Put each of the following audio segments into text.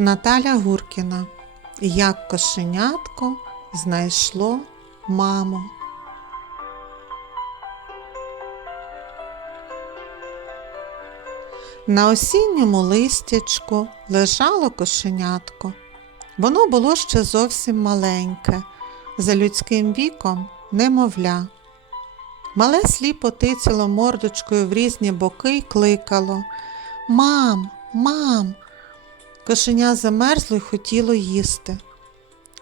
Наталя Гуркіна. Як кошенятко знайшло маму. На осінньому листячку лежало кошенятко. Воно було ще зовсім маленьке, за людським віком немовля. Мале сліпо тицяло мордочкою в різні боки й кликало Мам, мам. Кошеня замерзло й хотіло їсти.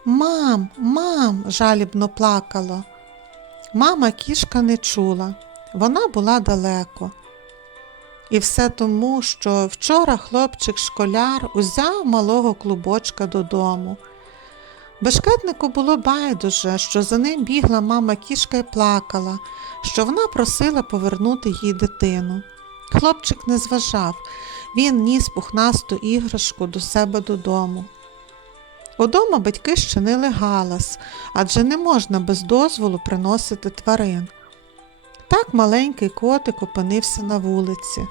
Мам, мам, жалібно плакало. Мама кішка не чула, вона була далеко. І все тому, що вчора хлопчик-школяр узяв малого клубочка додому. Бешкетнику було байдуже, що за ним бігла мама кішка і плакала, що вона просила повернути їй дитину. Хлопчик не зважав, він ніс пухнасту іграшку до себе додому. Удома батьки щинили галас, адже не можна без дозволу приносити тварин. Так маленький котик опинився на вулиці,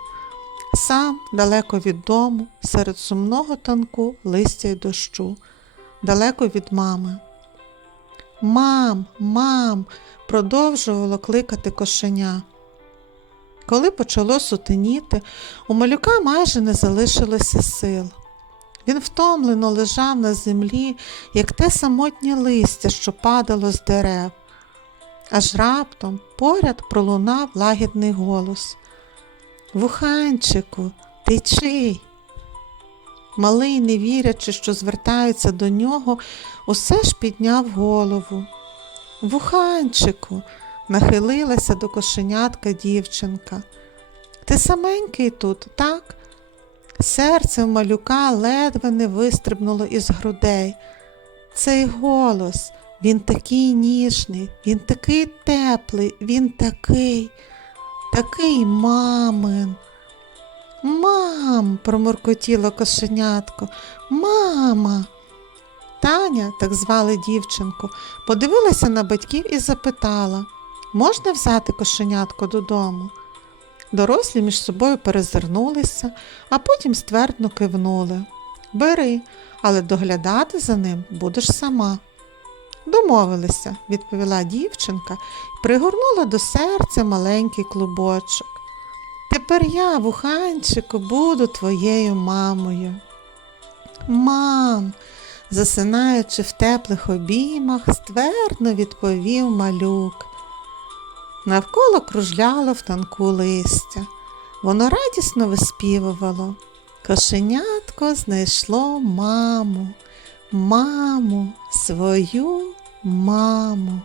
сам далеко від дому, серед сумного танку листя й дощу, далеко від мами. Мам, мам, продовжувало кликати кошеня. Коли почало сутеніти, у малюка майже не залишилося сил. Він втомлено лежав на землі, як те самотнє листя, що падало з дерев. Аж раптом поряд пролунав лагідний голос. Вуханчику, ти чий? Малий, не вірячи, що звертаються до нього, усе ж підняв голову. Вуханчику, нахилилася до кошенятка дівчинка. Ти саменький тут, так? Серце в малюка ледве не вистрибнуло із грудей. Цей голос, він такий ніжний, він такий теплий, він такий, такий мамин. Мам, промуркотіло кошенятко, мама. Таня, так звали дівчинку, подивилася на батьків і запитала, можна взяти кошенятко додому? Дорослі між собою перезирнулися, а потім ствердно кивнули. Бери, але доглядати за ним будеш сама. Домовилися, відповіла дівчинка і пригорнула до серця маленький клубочок. Тепер я, вуханчику, буду твоєю мамою. Мам, засинаючи в теплих обіймах, ствердно відповів малюк. Навколо кружляло в тонку листя. Воно радісно виспівувало. Кошенятко знайшло маму, маму, свою маму.